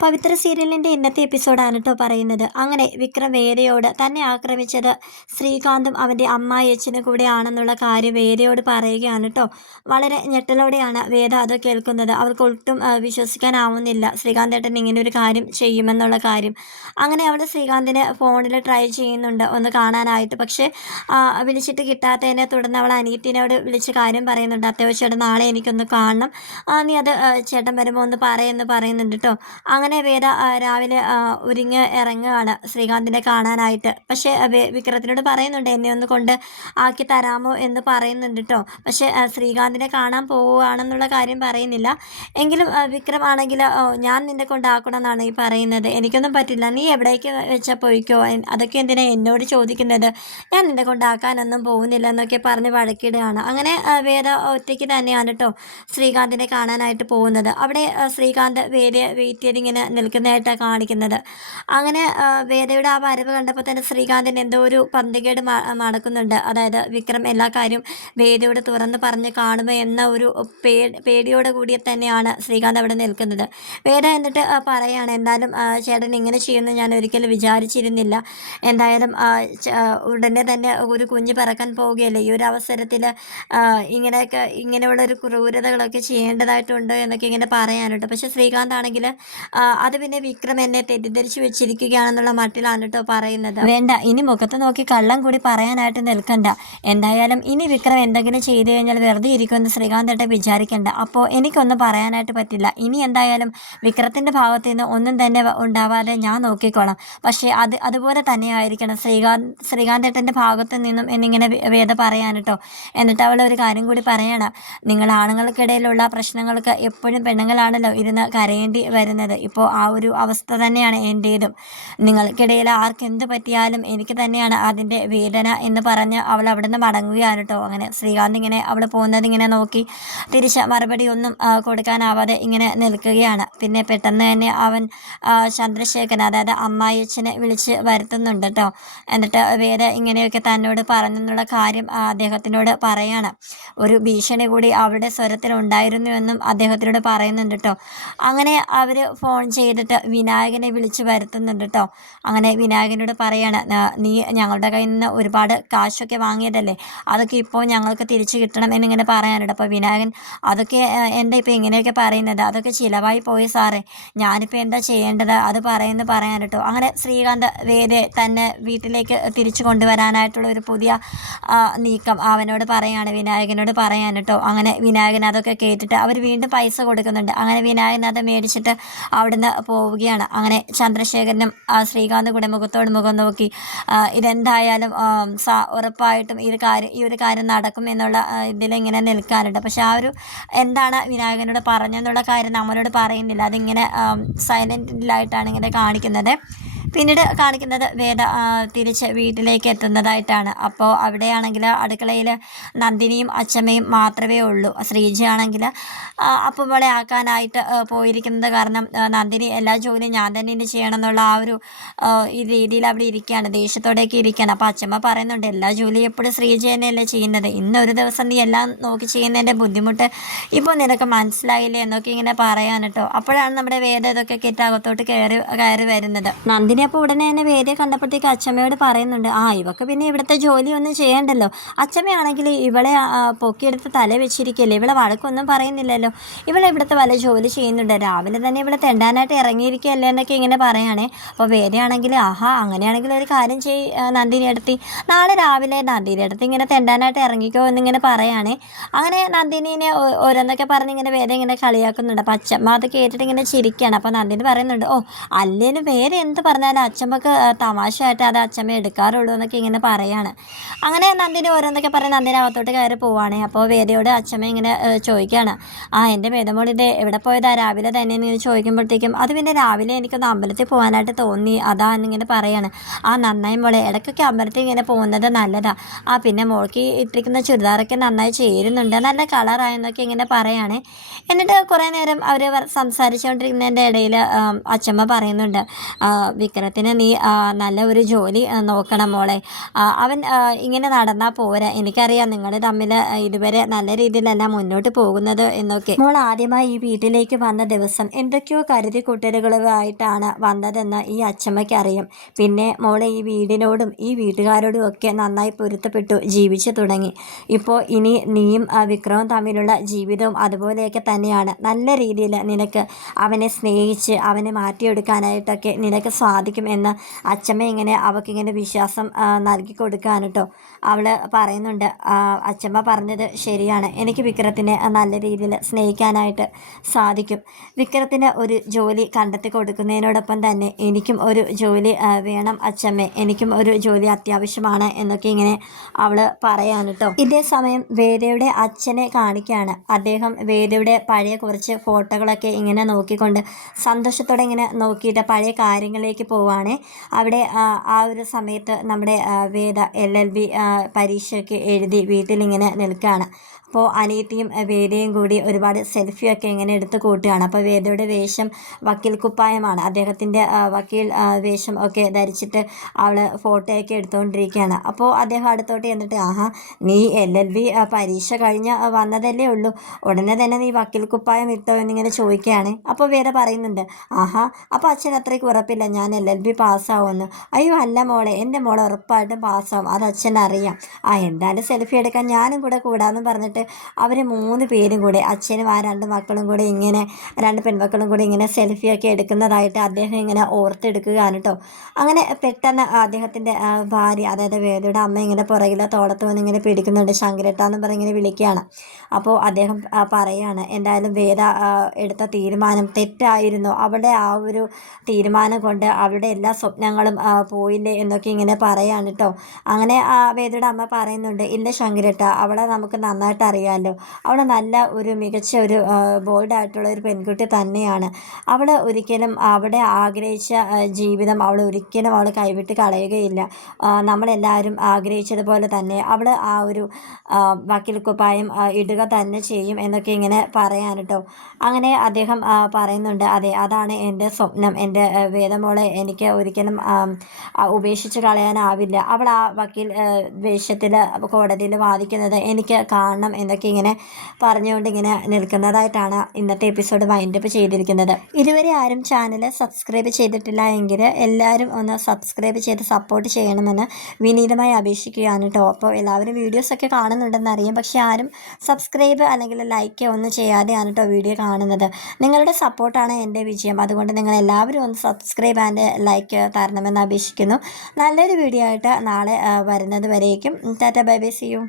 പവിത്ര സീരിയലിൻ്റെ ഇന്നത്തെ എപ്പിസോഡാണ് കേട്ടോ പറയുന്നത്. അങ്ങനെ വിക്രം വേദയോട് തന്നെ ആക്രമിച്ചത് ശ്രീകാന്തും അവൻ്റെ അമ്മായിയച്ഛനും കൂടെ ആണെന്നുള്ള കാര്യം വേദയോട് പറയുകയാണ് കേട്ടോ. വളരെ ഞെട്ടലോടെയാണ് വേദ അത് കേൾക്കുന്നത്. അവർക്ക് ഒട്ടും വിശ്വസിക്കാനാവുന്നില്ല ശ്രീകാന്ത് ഏട്ടൻ ഇങ്ങനെ ഒരു കാര്യം ചെയ്യുമെന്നുള്ള കാര്യം. അങ്ങനെ അവൾ ശ്രീകാന്തിനെ ഫോണിൽ ട്രൈ ചെയ്യുന്നുണ്ട് ഒന്ന് കാണാനായിട്ട്. പക്ഷേ വിളിച്ചിട്ട് കിട്ടാത്തതിനെ തുടർന്ന് അവൾ അനിയത്തിനോട് വിളിച്ച് കാര്യം പറയുന്നുണ്ട്. അത്യാവശ്യമായിട്ട് നാളെ എനിക്കൊന്ന് കാണണം, നീ അത് ചേട്ടൻ വരുമ്പോൾ ഒന്ന് പറയുന്നുണ്ട് കേട്ടോ. അങ്ങനെ വേദ രാവിലെ ഒരുങ്ങി ഇറങ്ങുകയാണ് ശ്രീകാന്തിനെ കാണാനായിട്ട്. പക്ഷേ വിക്രത്തിനോട് പറയുന്നുണ്ട് എന്നെ ഒന്ന് കൊണ്ട് ആക്കി തരാമോ എന്ന് പറയുന്നുണ്ട് കേട്ടോ. പക്ഷേ ശ്രീകാന്തിനെ കാണാൻ പോവുകയാണെന്നുള്ള കാര്യം പറയുന്നില്ല. എങ്കിലും വിക്രമാണെങ്കിൽ ഞാൻ നിന്നെ കൊണ്ടാക്കണം എന്നാണ് ഈ പറയുന്നത്. എനിക്കൊന്നും പറ്റില്ല, നീ എവിടേക്ക് വെച്ചാൽ പോയിക്കോ, അതൊക്കെ എന്തിനാ എന്നോട് ചോദിക്കുന്നത്, ഞാൻ നിന്നെ കൊണ്ടാക്കാനൊന്നും പോകുന്നില്ല എന്നൊക്കെ പറഞ്ഞ് വഴക്കിടുകയാണ്. അങ്ങനെ വേദ ഒറ്റയ്ക്ക് തന്നെയാണ് കേട്ടോ ശ്രീകാന്തിനെ കാണാനായിട്ട് പോകുന്നത്. അവിടെ ശ്രീകാന്ത് വേദയെ വെയിറ്റ് ചെയ്തിങ്ങനെ നിൽക്കുന്നതായിട്ടാണ് കാണിക്കുന്നത്. അങ്ങനെ വേദയുടെ ആ വരവ് കണ്ടപ്പോൾ തന്നെ ശ്രീകാന്തിന് എന്തോ ഒരു പന്തികേട് നടക്കുന്നുണ്ട്. അതായത് വിക്രം എല്ലാ കാര്യവും വേദയോട് തുറന്ന് പറഞ്ഞ് കാണുമോ എന്ന ഒരു പേടിയോട് കൂടി തന്നെയാണ് ശ്രീകാന്ത് അവിടെ നിൽക്കുന്നത്. വേദ എന്നിട്ട് പറയാണ്, എന്തായാലും ചേട്ടൻ ഇങ്ങനെ ചെയ്യുമെന്ന് ഞാൻ ഒരിക്കലും വിചാരിച്ചിരുന്നില്ല. എന്തായാലും ഉടനെ തന്നെ ഒരു കുഞ്ഞ് പിറക്കാൻ പോവുകയല്ലേ, ഈ ഒരു അവസരത്തിൽ ഇങ്ങനെയുള്ളൊരു ക്രൂരതകളൊക്കെ ചെയ്യേണ്ടതായിട്ടുണ്ട് എന്നൊക്കെ ഇങ്ങനെ പറയാനുണ്ട്. പക്ഷേ ശ്രീകാന്ത് ആണെങ്കിൽ അത് പിന്നെ വിക്രം എന്നെ തെറ്റിദ്ധരിച്ച് വെച്ചിരിക്കുകയാണെന്നുള്ള മട്ടിലാണ് കേട്ടോ പറയുന്നത്. വേണ്ട, ഇനി മുഖത്ത് നോക്കി കള്ളം കൂടി പറയാനായിട്ട് നിൽക്കണ്ട. എന്തായാലും ഇനി വിക്രം എന്തെങ്കിലും ചെയ്തു കഴിഞ്ഞാൽ വെറുതെ ഇരിക്കുമെന്ന് ശ്രീകാന്ത് ഏട്ടൻ വിചാരിക്കണ്ട. അപ്പോൾ എനിക്കൊന്നും പറയാനായിട്ട് പറ്റില്ല. ഇനി എന്തായാലും വിക്രത്തിൻ്റെ ഭാഗത്തു നിന്ന് ഒന്നും തന്നെ ഉണ്ടാവാതെ ഞാൻ നോക്കിക്കോളാം. പക്ഷേ അതുപോലെ തന്നെ ആയിരിക്കണം ശ്രീകാന്ത് ഏട്ടൻ്റെ ഭാഗത്തു നിന്നും എന്നിങ്ങനെ വേദ പറയാൻ കേട്ടോ. എന്നിട്ട് അവൾ ഒരു കാര്യം കൂടി പറയാണ്, നിങ്ങൾ ആണുങ്ങൾക്കിടയിലുള്ള പ്രശ്നങ്ങൾക്ക് എപ്പോഴും പെണ്ണുങ്ങളാണല്ലോ ഇരുന്ന് കരയേണ്ടി വരുന്നത്. ഇപ്പോൾ ആ ഒരു അവസ്ഥ തന്നെയാണ് എൻ്റേതും. നിങ്ങൾക്കിടയിൽ ആർക്കെന്ത് പറ്റിയാലും എനിക്ക് തന്നെയാണ് അതിൻ്റെ വേദന എന്ന് പറഞ്ഞ് അവൾ അവിടെ നിന്ന് മടങ്ങുകയാണ് കേട്ടോ. അങ്ങനെ ശ്രീകാന്ത് ഇങ്ങനെ അവൾ പോകുന്നത് ഇങ്ങനെ നോക്കി തിരിച്ച് മറുപടി ഒന്നും കൊടുക്കാനാവാതെ ഇങ്ങനെ നിൽക്കുകയാണ്. പിന്നെ പെട്ടെന്ന് തന്നെ അവൻ ചന്ദ്രശേഖരൻ, അതായത് അമ്മായിയച്ഛനെ വിളിച്ച് വരുത്തുന്നുണ്ട് കേട്ടോ. എന്നിട്ട് വേദ ഇങ്ങനെയൊക്കെ തന്നോട് പറഞ്ഞെന്നുള്ള കാര്യം അദ്ദേഹത്തിനോട് പറയാണ്. ഒരു ഭീഷണി കൂടി അവളുടെ സ്വരത്തിലുണ്ടായിരുന്നുവെന്നും അദ്ദേഹത്തിനോട് പറയുന്നുണ്ട് കേട്ടോ. അങ്ങനെ അവർ ഫോൺ ചെയ്തിട്ട് വിനായകനെ വിളിച്ച് വരുത്തുന്നുണ്ട് കേട്ടോ. അങ്ങനെ വിനായകനോട് പറയാണ്, നീ ഞങ്ങളുടെ കയ്യിൽ നിന്ന് ഒരുപാട് കാശൊക്കെ വാങ്ങിയതല്ലേ, അതൊക്കെ ഇപ്പോൾ ഞങ്ങൾക്ക് തിരിച്ചു കിട്ടണം എന്നിങ്ങനെ പറയാനുണ്ട്. അപ്പോൾ വിനായകൻ, അതൊക്കെ എന്താ ഇപ്പോൾ ഇങ്ങനെയൊക്കെ പറയുന്നത്, അതൊക്കെ ചിലവായി പോയി സാറേ, ഞാനിപ്പോൾ എന്താ ചെയ്യേണ്ടത്, അത് പറയാൻ കേട്ടോ. അങ്ങനെ ശ്രീകാന്ത് വേദയെ തന്നെ വീട്ടിലേക്ക് തിരിച്ചു കൊണ്ടുവരാനായിട്ടുള്ള ഒരു പുതിയ നീക്കം അവനോട് പറയാണ്, വിനായകനോട് പറയാൻ കേട്ടോ. അങ്ങനെ വിനായകൻ അതൊക്കെ കേട്ടിട്ട് അവർ വീണ്ടും പൈസ കൊടുക്കുന്നുണ്ട്. അങ്ങനെ വിനായകൻ അത് മേടിച്ചിട്ട് അവിടുന്ന് പോവുകയാണ്. അങ്ങനെ ചന്ദ്രശേഖരനും ശ്രീകാന്ത് കൂടെ മുഖത്തോട് മുഖം നോക്കി, ഇതെന്തായാലും ഉറപ്പായിട്ടും ഈ ഒരു കാര്യം നടക്കും എന്നുള്ള ഇതിലിങ്ങനെ നിൽക്കാനുണ്ട്. പക്ഷെ ആ ഒരു എന്താണ് വിനായകനോട് പറഞ്ഞെന്നുള്ള കാര്യം നമ്മളോട് പറയുന്നില്ല. അതിങ്ങനെ സൈലൻറ്റിലായിട്ടാണ് ഇങ്ങനെ കാണിക്കുന്നത്. പിന്നീട് കാണിക്കുന്നത് വേദ തിരിച്ച് വീട്ടിലേക്ക് എത്തുന്നതായിട്ടാണ്. അപ്പോൾ അവിടെയാണെങ്കിൽ അടുക്കളയിൽ നന്ദിനിയും അച്ഛമ്മയും മാത്രമേ ഉള്ളൂ. ശ്രീജ ആണെങ്കിൽ അപ്പുമോളെ ആക്കാനായിട്ട് പോയിരിക്കുന്നത് കാരണം നന്ദിനി എല്ലാ ജോലിയും ഞാൻ തന്നെ ചെയ്യണം എന്നുള്ള ആ ഒരു ഈ രീതിയിൽ അവിടെ ഇരിക്കുകയാണ്, ദേഷ്യത്തോടെയൊക്കെ ഇരിക്കുകയാണ്. അപ്പോൾ അച്ഛമ്മ പറയുന്നുണ്ട്, എല്ലാ ജോലിയും എപ്പോഴും ശ്രീജ തന്നെയല്ലേ ചെയ്യുന്നത്, ഇന്നൊരു ദിവസം നീ എല്ലാം നോക്കി ചെയ്യുന്നതിൻ്റെ ബുദ്ധിമുട്ട് ഇപ്പോൾ നിനക്ക് മനസ്സിലായില്ലേ എന്നൊക്കെ ഇങ്ങനെ പറയാൻ കേട്ടോ. അപ്പോഴാണ് നമ്മുടെ വേദ ഇതൊക്കെ കെട്ടകത്തോട്ട് കയറി വരുന്നത്. നന്ദിനി അപ്പോൾ ഉടനെ തന്നെ വേദയെ കണ്ടപ്പോഴത്തേക്ക് അച്ഛമ്മയോട് പറയുന്നുണ്ട്, ഇവക്ക് പിന്നെ ഇവിടുത്തെ ജോലിയൊന്നും ചെയ്യണ്ടല്ലോ, അച്ഛമ്മയാണെങ്കിൽ ഇവളെ പൊക്കിയെടുത്ത് തല വെച്ചിരിക്കല്ലേ, ഇവളെ വഴക്കൊന്നും പറയുന്നില്ലല്ലോ, ഇവളെ ഇവിടുത്തെ വല്ല ജോലി ചെയ്യുന്നുണ്ട്, രാവിലെ തന്നെ ഇവളെ തെണ്ടാനായിട്ട് ഇറങ്ങിയിരിക്കുകയല്ലേ എന്നൊക്കെ ഇങ്ങനെ പറയുകയാണേ. അപ്പോൾ വേദയാണെങ്കിൽ അങ്ങനെയാണെങ്കിൽ ഒരു കാര്യം നന്ദിനി എടുത്തി, നാളെ രാവിലെ നന്ദിനി എടുത്ത് ഇങ്ങനെ തെണ്ടാനായിട്ട് ഇറങ്ങിക്കോ എന്നിങ്ങനെ പറയുകയാണേ. അങ്ങനെ നന്ദിനിനെ ഓരോന്നൊക്കെ പറഞ്ഞ് ഇങ്ങനെ വേദ ഇങ്ങനെ കളിയാക്കുന്നുണ്ട്. അപ്പോൾ അച്ഛമ്മ അത് കേട്ടിട്ട് ഇങ്ങനെ ചിരിക്കുകയാണ്. അപ്പോൾ നന്ദിനി പറയുന്നുണ്ട്, അല്ലേലും വേറെ എന്ത് പറഞ്ഞാലും അച്ഛമ്മക്ക് തമാശയായിട്ട് അത് അച്ഛമ്മ എടുക്കാറുള്ളൂ എന്നൊക്കെ ഇങ്ങനെ പറയാണ്. അങ്ങനെ നന്ദിനി ഓരോന്നൊക്കെ പറഞ്ഞ് നന്ദിനി അകത്തോട്ട് കയറി പോവാണ്. അപ്പോൾ വേദയോട് അച്ഛമ്മ ഇങ്ങനെ ചോദിക്കുകയാണ്, എൻ്റെ വേദമോൾ ഇത് എവിടെ പോയതാ രാവിലെ തന്നെ ഇങ്ങനെ ചോദിക്കുമ്പോഴത്തേക്കും, അത് പിന്നെ രാവിലെ എനിക്കൊന്ന് അമ്പലത്തിൽ പോകാനായിട്ട് തോന്നി അതാന്നിങ്ങനെ പറയാണ്. നന്നായി മോളെ, ഇടയ്ക്കൊക്കെ അമ്പലത്തിൽ ഇങ്ങനെ പോകുന്നത് നല്ലതാ, പിന്നെ മോൾക്ക് ഇട്ടിരിക്കുന്ന ചുരിദാറൊക്കെ നന്നായി ചേരുന്നുണ്ട്, നല്ല കളറായെന്നൊക്കെ ഇങ്ങനെ പറയാണ്. എന്നിട്ട് കുറേ നേരം അവർ സംസാരിച്ചുകൊണ്ടിരിക്കുന്നതിൻ്റെ ഇടയിൽ അച്ഛമ്മ പറയുന്നുണ്ട്, വിക്രത്തിന് നീ നല്ല ഒരു ജോലി നോക്കണം മോളെ. അവൻ ഇങ്ങനെ നടന്നാൽ പോരാ. എനിക്കറിയാം നിങ്ങൾ തമ്മിൽ ഇതുവരെ നല്ല രീതിയിലല്ല മുന്നോട്ട് പോകുന്നത് എന്നൊക്കെ. മോൾ ആദ്യമായി ഈ വീട്ടിലേക്ക് വന്ന ദിവസം എന്തൊക്കെയോ കരുതി കൂട്ടലുകളുമായിട്ടാണ് വന്നതെന്ന് ഈ അച്ഛമ്മയ്ക്ക് അറിയാം. പിന്നെ മോളെ ഈ വീടിനോടും ഈ വീട്ടുകാരോടും ഒക്കെ നന്നായി പൊരുത്തപ്പെട്ടു ജീവിച്ചു തുടങ്ങി. ഇപ്പോൾ ഇനി നീയും വിക്രവും തമ്മിലുള്ള ജീവിതവും അതുപോലെയൊക്കെ തന്നെയാണ്. നല്ല രീതിയിൽ നിനക്ക് അവനെ സ്നേഹിച്ച് അവനെ മാറ്റിയെടുക്കാനായിട്ടൊക്കെ നിനക്ക് സാധിക്കും എന്ന് അച്ഛമ്മ ഇങ്ങനെ അവൾക്കിങ്ങനെ വിശ്വാസം നൽകി കൊടുക്കാൻ കേട്ടോ. അവൾ പറയുന്നുണ്ട്, അച്ഛമ്മ പറഞ്ഞത് ശരിയാണ്, എനിക്ക് വിക്രത്തിനെ നല്ല രീതിയിൽ സ്നേഹിക്കാനായിട്ട് സാധിക്കും. വിക്രത്തിന് ഒരു ജോലി കണ്ടെത്തി കൊടുക്കുന്നതിനോടൊപ്പം തന്നെ എനിക്കും ഒരു ജോലി വേണം അച്ഛമ്മേ, എനിക്കും ഒരു ജോലി അത്യാവശ്യമാണ് എന്നൊക്കെ ഇങ്ങനെ അവൾ പറയാൻ കേട്ടോ. ഇതേ സമയം വേദയുടെ അച്ഛനെ കാണിക്കുകയാണ്. അദ്ദേഹം വേദയുടെ പഴയ കുറച്ച് ഫോട്ടോകളൊക്കെ ഇങ്ങനെ നോക്കിക്കൊണ്ട് സന്തോഷത്തോടെ ഇങ്ങനെ നോക്കിയിട്ട് പഴയ കാര്യങ്ങളിലേക്ക് പോവുകയാണ്. അവിടെ ആ ഒരു സമയത്ത് നമ്മുടെ വേദ LLB പരീക്ഷയൊക്കെ എഴുതി വീട്ടിലിങ്ങനെ നിൽക്കുകയാണ്. അപ്പോൾ അനിയത്തിയും വേദയും കൂടി ഒരുപാട് സെൽഫിയൊക്കെ ഇങ്ങനെ എടുത്ത് കൂട്ടുകയാണ്. അപ്പോൾ വേദയുടെ വേഷം വക്കീൽ കുപ്പായമാണ്, അദ്ദേഹത്തിൻ്റെ വക്കീൽ വേഷം ഒക്കെ ധരിച്ചിട്ട് അവൾ ഫോട്ടോയൊക്കെ എടുത്തുകൊണ്ടിരിക്കുകയാണ്. അപ്പോൾ അദ്ദേഹം അടുത്തോട്ട് എന്നിട്ട്, ആഹാ നീ LLB പരീക്ഷ കഴിഞ്ഞ് വന്നതല്ലേ ഉള്ളൂ, ഉടനെ തന്നെ നീ വക്കീൽ കുപ്പായം ഇട്ടോ എന്നിങ്ങനെ ചോദിക്കുകയാണ്. അപ്പോൾ വേദ പറയുന്നുണ്ട്, ആഹാ അപ്പോൾ അച്ഛൻ അത്രയ്ക്ക് ഉറപ്പില്ല ഞാൻ LLB പാസ്സാവുമെന്ന്. അയ്യോ അല്ല മോളെ, എൻ്റെ മോളെ ഉറപ്പായിട്ടും പാസ്സാവും, അത് അച്ഛനറിയാം. എന്തായാലും സെൽഫി എടുക്കാൻ ഞാനും കൂടെ കൂടാമെന്ന് പറഞ്ഞിട്ട് അവർ 3 പേരും കൂടെ, അച്ഛനും ആ 2 മക്കളും കൂടെ ഇങ്ങനെ 2 പെൺമക്കളും കൂടി ഇങ്ങനെ സെൽഫിയൊക്കെ എടുക്കുന്നതായിട്ട് അദ്ദേഹം ഇങ്ങനെ ഓർത്തെടുക്കുകയാണ് കേട്ടോ. അങ്ങനെ പെട്ടെന്ന് അദ്ദേഹത്തിൻ്റെ ഭാര്യ, അതായത് വേദയുടെ അമ്മ ഇങ്ങനെ പുറകിൽ തോളത്ത് വന്ന് ഇങ്ങനെ പിടിക്കുന്നുണ്ട്. ശങ്കരേട്ടാന്ന് പറഞ്ഞ് ഇങ്ങനെ വിളിക്കുകയാണ്. അപ്പോൾ അദ്ദേഹം പറയാണ്, എന്തായാലും വേദ എടുത്ത തീരുമാനം തെറ്റായിരുന്നു, അവളുടെ ആ ഒരു തീരുമാനം കൊണ്ട് അവളുടെ എല്ലാ സ്വപ്നങ്ങളും പോയില്ലേ എന്നൊക്കെ ഇങ്ങനെ പറയാണ് കേട്ടോ. അങ്ങനെ വേദയുടെ അമ്മ പറയുന്നുണ്ട്, ഇല്ല ശങ്കരേട്ട, അവളെ നമുക്ക് നന്നായിട്ട് അറിയാമല്ലോ, അവൾ നല്ല ഒരു മികച്ച ഒരു ബോൾഡായിട്ടുള്ള ഒരു പെൺകുട്ടി തന്നെയാണ്. അവൾ ഒരിക്കലും അവിടെ ആഗ്രഹിച്ച ജീവിതം അവൾ കൈവിട്ട് കളയുകയില്ല. നമ്മളെല്ലാവരും ആഗ്രഹിച്ചതുപോലെ തന്നെ അവൾ ആ ഒരു വക്കീൽ കുപ്പായം ഇടുക തന്നെ ചെയ്യും എന്നൊക്കെ ഇങ്ങനെ പറയാൻ കേട്ടോ. അങ്ങനെ അദ്ദേഹം പറയുന്നുണ്ട്, അതെ അതാണ് എൻ്റെ സ്വപ്നം, എൻ്റെ വേദമോളെ എനിക്ക് ഒരിക്കലും ഉപേക്ഷിച്ച് കളയാനാവില്ല, അവൾ ആ വക്കീൽ വേഷത്തിൽ കോടതിയിൽ വാദിക്കുന്നത് എനിക്ക് കാണണം എന്നൊക്കെ ഇങ്ങനെ പറഞ്ഞുകൊണ്ട് ഇങ്ങനെ നിൽക്കുന്നതായിട്ടാണ് ഇന്നത്തെ എപ്പിസോഡ് വൈൻഡപ്പ് ചെയ്തിരിക്കുന്നത്. ഇതുവരെ ആരും ചാനൽ സബ്സ്ക്രൈബ് ചെയ്തിട്ടില്ല എങ്കിൽ എല്ലാവരും ഒന്ന് സബ്സ്ക്രൈബ് ചെയ്ത് സപ്പോർട്ട് ചെയ്യണമെന്ന് വിനീതമായി അപേക്ഷിക്കുകയാണ് കേട്ടോ. അപ്പോൾ എല്ലാവരും വീഡിയോസൊക്കെ കാണുന്നുണ്ടെന്ന് അറിയാം, പക്ഷേ ആരും സബ്സ്ക്രൈബ് അല്ലെങ്കിൽ ലൈക്ക് ഒന്നും ചെയ്യാതെയാണ് കേട്ടോ വീഡിയോ കാണുന്നത്. നിങ്ങളുടെ സപ്പോർട്ടാണ് എൻ്റെ വിജയം, അതുകൊണ്ട് നിങ്ങൾ എല്ലാവരും ഒന്ന് സബ്സ്ക്രൈബ് ആൻഡ് ലൈക്ക് തരണമെന്ന് അപേക്ഷിക്കുന്നു. നല്ലൊരു വീഡിയോ ആയിട്ട് നാളെ വരുന്നത് വരേക്കും tata bye bye, see U.